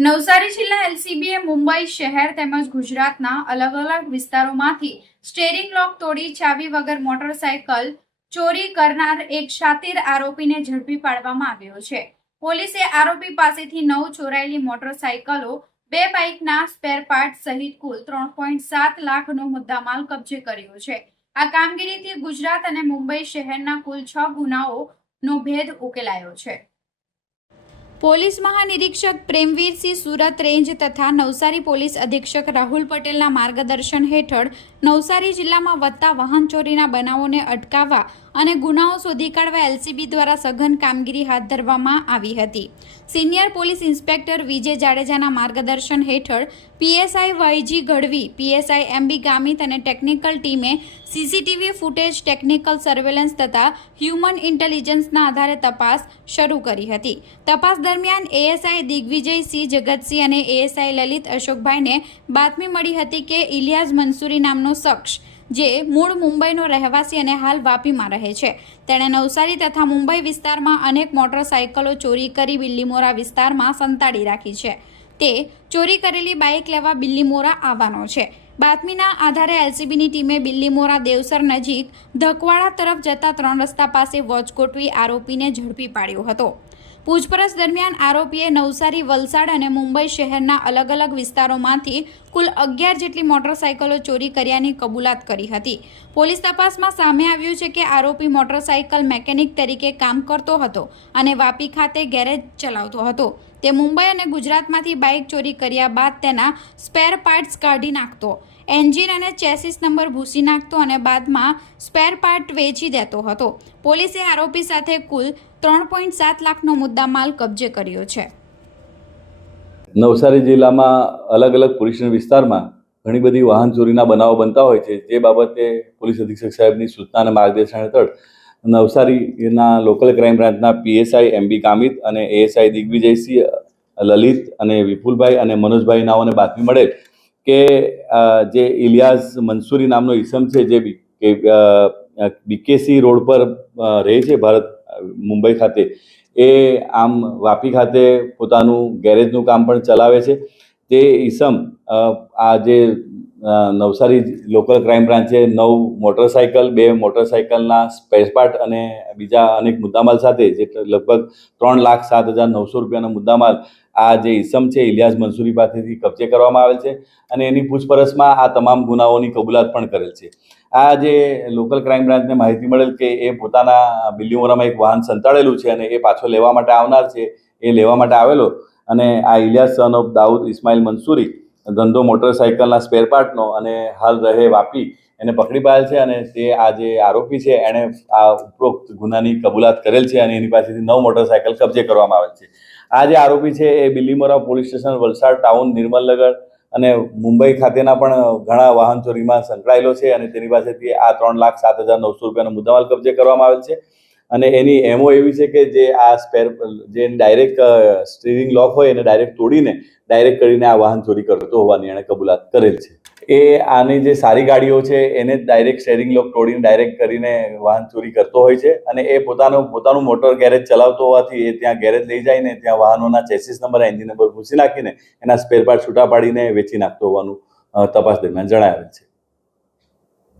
નવસારી જિલ્લા એલસીબીએ મુંબઈ શહેર તેમજ ગુજરાતના અલગ અલગ વિસ્તારોમાંથી સ્ટીયરિંગ લોક તોડી ચાવી વગર મોટરસાયકલ ચોરી કરનાર એક શાતીર આરોપીને ઝડપી પાડવામાં આવ્યો છે. પોલીસે આરોપી પાસેથી 9 ચોરાયેલી મોટરસાયકલો, 2 બાઇકના સ્પેર પાર્ટ સહિત કુલ 3.7 લાખનો મુદ્દામાલ કબજે કર્યો છે. આ કામગીરીથી ગુજરાત અને મુંબઈ શહેરના કુલ 6 ગુનાઓનો ભેદ ઉકેલાયો છે. પોલીસ મહાનિરીક્ષક પ્રેમવીરસિંહ સુરત રેન્જ તથા નવસારી પોલીસ અધિક્ષક રાહુલ પટેલના માર્ગદર્શન હેઠળ નવસારી જિલ્લામાં વધતા વાહન ચોરીના બનાવોને અટકાવવા અને ગુનાઓ શોધી કાઢવા એલસીબી દ્વારા સઘન કામગીરી હાથ ધરવામાં આવી હતી. સિનિયર પોલીસ ઇન્સ્પેક્ટર વિજય જાડેજાના માર્ગદર્શન હેઠળ PSI YG Gadhvi, PSI MB Gamit અને ટેકનિકલ ટીમે સીસીટીવી ફૂટેજ, ટેકનિકલ સર્વેલન્સ તથા હ્યુમન ઇન્ટેલિજન્સના આધારે તપાસ શરૂ કરી હતી. તપાસ દરમિયાન એએસઆઈ દિગ્વિજયસિંહ જગતસિંહ અને એએસઆઈ લલિત અશોકભાઈને બાતમી મળી હતી કે ઇલિયાઝ મંસૂરી નામનો શખ્સ, જે મૂળ મુંબઈનો રહેવાસી અને હાલ વાપીમાં રહે છે, તેણે નવસારી તથા મુંબઈ વિસ્તારમાં અનેક મોટરસાયકલો ચોરી કરી બિલ્લીમોરા વિસ્તારમાં સંતાડી રાખી છે. તે ચોરી કરેલી બાઇક લેવા બિલ્લીમોરા આવવાનો છે. બાતમીના આધારે એલસીબીની ટીમે બિલ્લીમોરા દેવસર નજીક ધકવાડા તરફ જતા 3 રસ્તા પાસે વોચ ગોઠવી આરોપીને ઝડપી પાડ્યો હતો. પૂછપરછ દરમિયાન આરોપીએ નવસારી, વલસાડ અને મુંબઈ શહેરના અલગ અલગ વિસ્તારોમાંથી કુલ 11 જેટલી મોટરસાયકલો ચોરી કર્યાની કબૂલાત કરી હતી. પોલીસ તપાસમાં સામે આવ્યું છે કે આરોપી મોટરસાયકલ મેકેનિક તરીકે કામ કરતો હતો અને વાપી ખાતે ગેરેજ ચલાવતો હતો. તે મુંબઈ અને ગુજરાતમાંથી બાઇક ચોરી કર્યા બાદ તેના સ્પેર પાર્ટ્સ કાઢી નાખતો, એન્જિન અને ચેસિસ નંબર ભૂસી નાખતો અને બાદમાં સ્પેર પાર્ટ વેચી દેતો હતો. પોલીસે આરોપી સાથે કુલ 3.7 લાખનો મુદ્દામાલ કબજે કર્યો છે. નવસારી જિલ્લામાં અલગ અલગ પોલીસ વિસ્તારમાં ઘણી બધી વાહન ચોરીના બનાવો બનતા હોય છે. જે બાબતે પોલીસ અધિક્ષક સાહેબની સૂચના અને માર્ગદર્શન હેઠળ નવસારીના લોકલ ક્રાઇમ બ્રાન્ચના પીએસઆઈ એમબી ગામિત અને એએસઆઈ દિગ્વિજયસિંહ, લલિત અને વિપુલભાઈ અને મનોજભાઈ નાઓને બાતમી મળેલ કે જે ઇલિયાઝ મંસૂરી નામનો ઈસમ છે, જે બીકેસી રોડ પર રહે છે ભારત મુંબઈ ખાતે, એ આમ વાપી ખાતે પોતાનું ગેરેજનું કામ પણ ચલાવે છે. તે ઈસમ આ જે નવસારી લોકલ ક્રાઇમ બ્રાન્ચે 9 મોટરસાયકલ, 2 મોટરસાયકલના સ્પેર પાર્ટ અને બીજા અનેક મુદ્દામાલ સાથે જે લગભગ 3,07,900 રૂપિયાનો મુદ્દામાલ આ જે ઈસમ છે ઇલિયાઝ મંસૂરી પાસેથી કબજે કરવામાં આવેલ છે અને એની પૂછપરછમાં આ તમામ ગુનાઓની કબૂલાત પણ કરેલ છે. આ જે લોકલ ક્રાઇમ બ્રાન્ચને માહિતી મળેલ કે એ પોતાના બિલ્લીમોરામાં એક વાહન સંતાડેલું છે અને એ પાછો લેવા માટે આવનાર છે. એ લેવા માટે આવેલો અને આ ઇલિયાઝ સન ઓફ દાઉદ ઇસ્માઇલ મંસૂરી, ધંધો મોટરસાયકલના સ્પેર પાર્ટનો અને હાલ રહે વાપી, એને પકડી પાડેલ છે અને તે આ જે આરોપી છે એણે આ ઉપરોક્ત ગુનાની કબૂલાત કરેલ છે અને એની પાસેથી 9 મોટરસાયકલ કબજે કરવામાં આવેલ છે. આ જે આરોપી છે એ Bilimora police station, Valsad town, Nirmalnagar અને મુંબઈ ખાતેના પણ ઘણા વાહન ચોરીમાં સંકળાયેલો છે અને તેની પાસેથી આ 3,07,900 રૂપિયાનો મુદ્દામાલ કબજે કરવામાં આવેલ છે. અને એની એમઓ એવી છે કે જે આ જે ડાયરેક્ટ સ્ટીયરિંગ લોક હોય એને ડાયરેક્ટ તોડીને ડાયરેક્ટ કરીને આ વાહન ચોરી કરતો હોવાની એણે કબૂલાત કરેલ છે. એ આની જે સારી ગાડીઓ છે એને ડાયરેક્ટ સ્ટીયરિંગ લોક તોડીને ડાયરેક્ટ કરીને વાહન ચોરી કરતો હોય છે અને એ પોતાનું મોટર ગેરેજ ચલાવતો હોવાથી એ ત્યાં ગેરેજ લઈ જઈને ત્યાં વાહનોના ચેસિસ નંબર, એન્જિન નંબર ભૂસી નાખીને એના સ્પેર પાર્ટ છૂટા પાડીને વેચી નાખતો હોવાનું તપાસ દરમિયાન જણાવેલ છે.